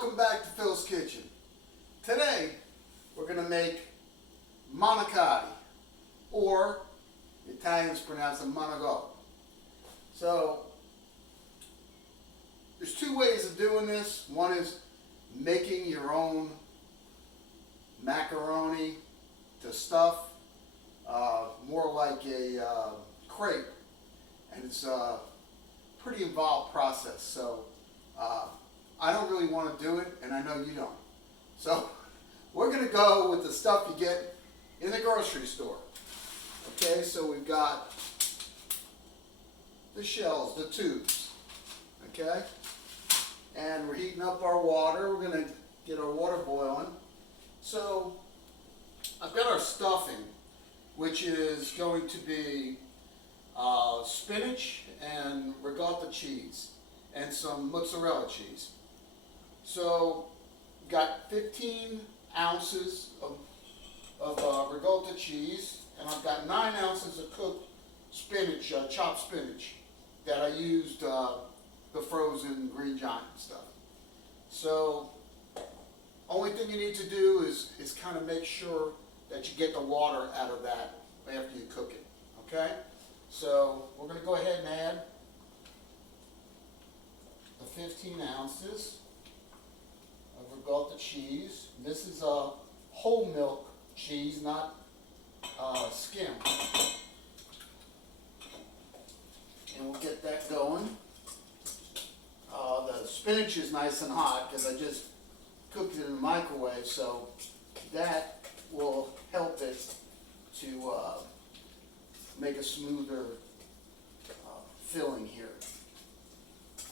welcome back to Phil's Kitchen. Today we're going to make manicotti, or the Italians pronounce it manicotti. So there's two ways of doing this. One is making your own macaroni to stuff, more like a crepe, and it's a pretty involved process. So I don't really want to do it, and I know you don't. So we're going to go with the stuff you get in the grocery store. Okay, so we've got the shells, the tubes. Okay, and we're heating up our water. We're going to get our water boiling. So I've got our stuffing, which is going to be spinach and ricotta cheese and some mozzarella cheese. So got 15 ounces of ricotta cheese, and I've got 9 ounces of cooked spinach, chopped spinach, that I used the frozen Green Giant stuff. So only thing you need to do is kind of make sure that you get the water out of that after you cook it. Okay? So we're going to go ahead and add the 15 ounces of ricotta cheese. This is a whole milk cheese, not skim. And we'll get that going. The spinach is nice and hot because I just cooked it in the microwave, so that will help it to make a smoother filling here.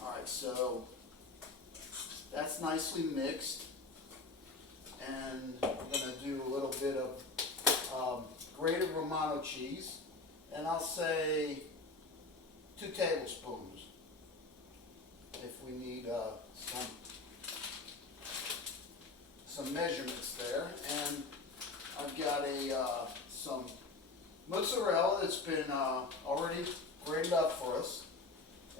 Alright, so that's nicely mixed, and we're going to do a little bit of grated Romano cheese, and I'll say 2 tablespoons if we need some measurements there. And I've got some mozzarella that's been already grated up for us,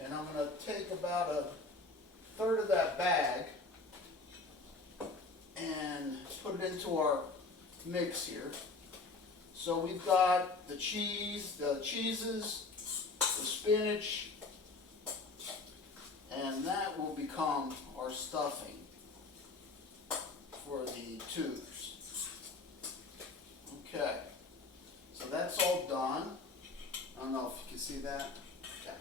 and I'm going to take about a third of that bag and put it into our mix here. So we've got the cheese, the cheeses, the spinach, and that will become our stuffing for the tubes. Okay, so that's all done. I don't know if you can see that. Okay,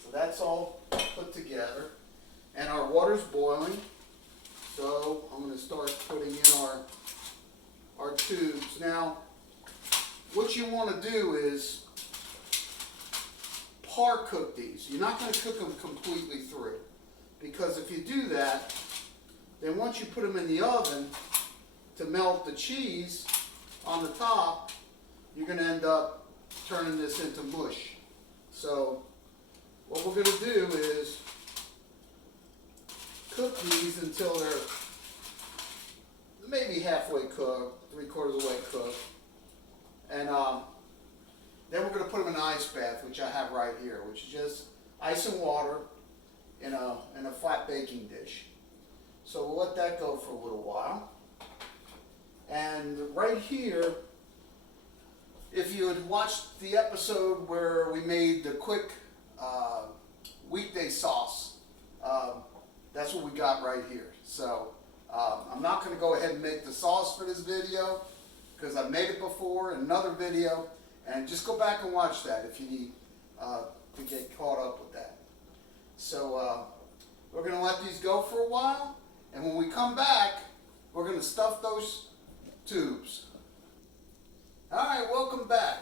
so that's all put together, and our water's boiling. So I'm going to start putting in our tubes. Now, what you want to do is par cook these. You're not going to cook them completely through, because if you do that, then once you put them in the oven to melt the cheese on the top, you're going to end up turning this into mush. So what we're going to do is cook these until they're maybe halfway cooked, 3/4 of the way cooked, and then we're going to put them in an ice bath, which I have right here, which is just ice and water in a flat baking dish. So we'll let that go for a little while. And right here, if you had watched the episode where we made the quick weekday sauce, that's what we got right here. So I'm not going to go ahead and make the sauce for this video, because I've made it before in another video, and just go back and watch that if you need to get caught up with that. So we're going to let these go for a while, and when we come back, we're going to stuff those tubes. Alright, welcome back.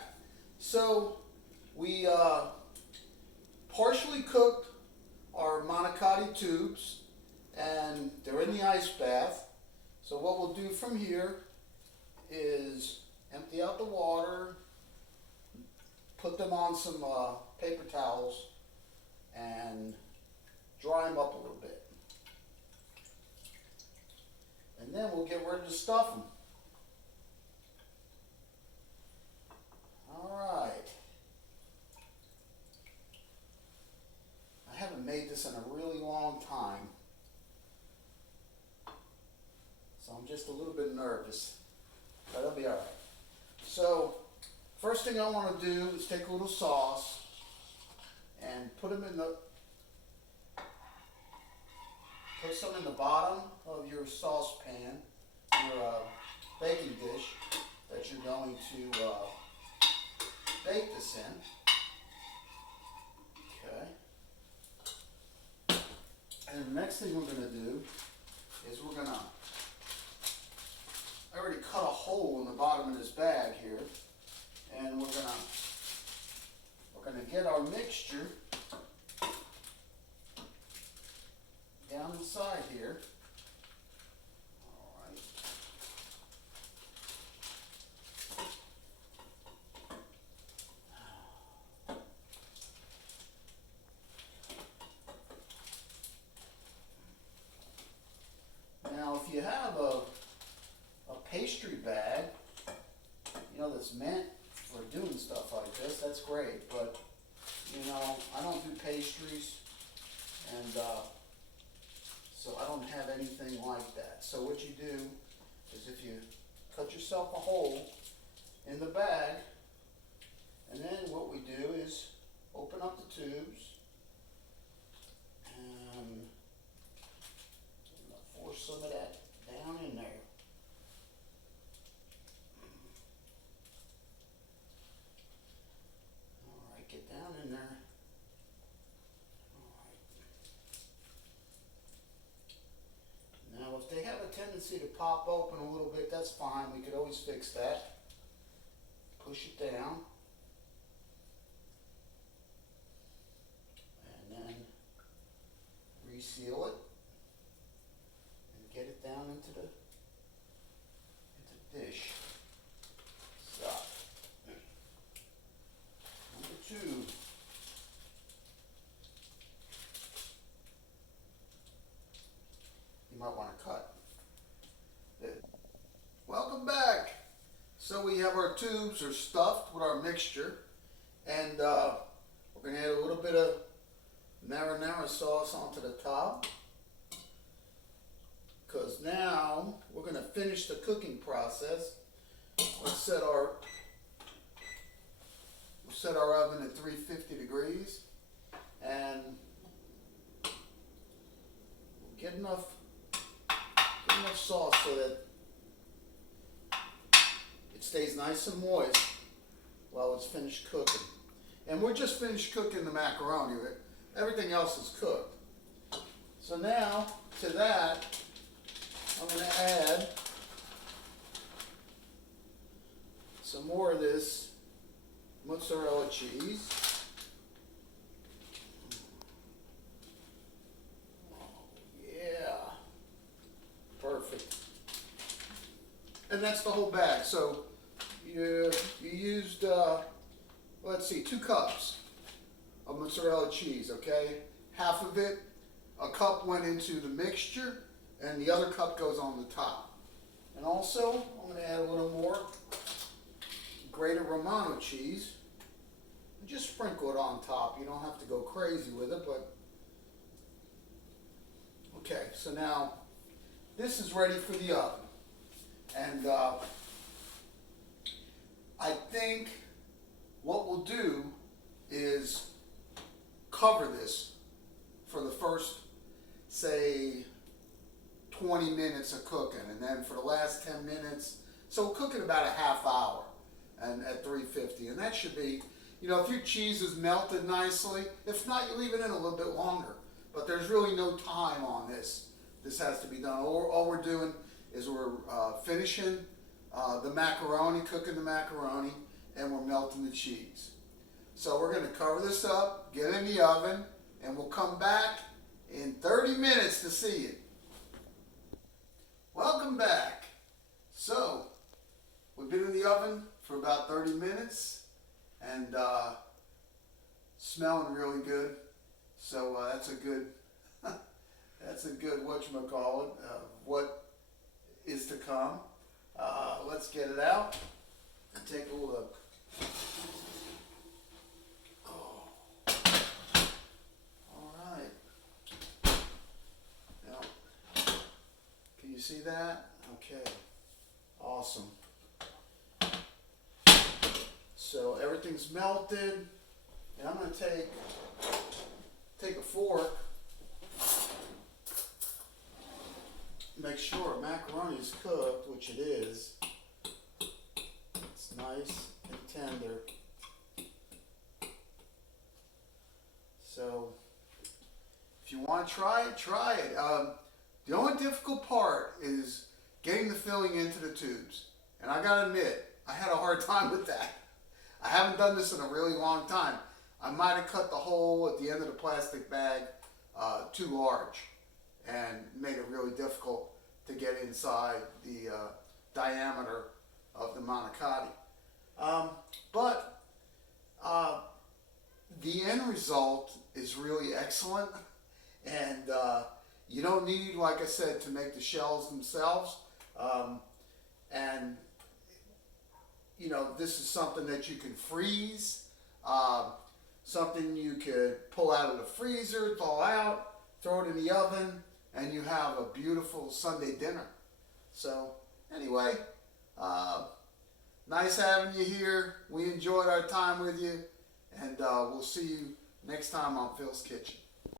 So we partially cooked our manicotti tubes, and they're in the ice bath. So what we'll do from here is empty out the water, put them on some paper towels, and dry them up a little bit. And then we'll get ready to stuff them. Alright. I haven't made this in a really long time. just a little bit nervous, but it'll be all right. So, first thing I want to do is take a little sauce and put some in the bottom of your saucepan, your baking dish that you're going to bake this in. Okay. And the next thing we're going to do is I already cut a hole in the bottom of this bag here, and we're gonna get our mixture down inside here. All right. Now, if you have a pastry bag, that's meant for doing stuff like this, that's great, but I don't do pastries, and so I don't have anything like that. So what you do is if you cut yourself a hole in the bag, and then what we do is open up the tubes and force some of that down in there. Get down in there. All right. Now, if they have a tendency to pop open a little bit, that's fine. We could always fix that. Push it down. And then reseal it. And get it down into the dish. You might want to cut. Welcome back. So we have our tubes are stuffed with our mixture, and we're going to add a little bit of marinara sauce onto the top, because now we're going to finish the cooking process. Let's set our oven at 350 degrees, and get enough sauce so that it stays nice and moist while it's finished cooking. And we're just finished cooking the macaroni. Everything else is cooked. So now to that, I'm going to add some more of this mozzarella cheese. Perfect. And that's the whole bag. So you used, let's see, 2 cups of mozzarella cheese, okay? Half of it, a cup went into the mixture, and the other cup goes on the top. And also, I'm going to add a little more grated Romano cheese. And just sprinkle it on top. You don't have to go crazy with it, but okay, so now this is ready for the oven, and I think what we'll do is cover this for the first, say, 20 minutes of cooking, and then for the last 10 minutes, so we'll cook it about a half hour and at 350, and that should be, if your cheese is melted nicely, if not, you leave it in a little bit longer, but there's really no time on this. This has to be done. All we're doing is we're finishing the macaroni, cooking the macaroni, and we're melting the cheese. So we're going to cover this up, get it in the oven, and we'll come back in 30 minutes to see it. Welcome back. So we've been in the oven for about 30 minutes, and smelling really good. So that's a good whatchamacallit, what is to come. Let's get it out and take a look. Oh. All right. Now, can you see that? Okay, awesome. So everything's melted, and I'm going to take a fork, make sure macaroni is cooked, which it is. It's nice and tender. So if you want to try it, try it. The only difficult part is getting the filling into the tubes. And I gotta admit, I had a hard time with that. I haven't done this in a really long time. I might have cut the hole at the end of the plastic bag too large and made it really difficult to get inside the diameter of the manicotti. But the end result is really excellent, and you don't need, like I said, to make the shells themselves. And you know, this is something that you can freeze, something you could pull out of the freezer, thaw out, throw it in the oven, and you have a beautiful Sunday dinner. So anyway, nice having you here. We enjoyed our time with you, and we'll see you next time on Phil's Kitchen.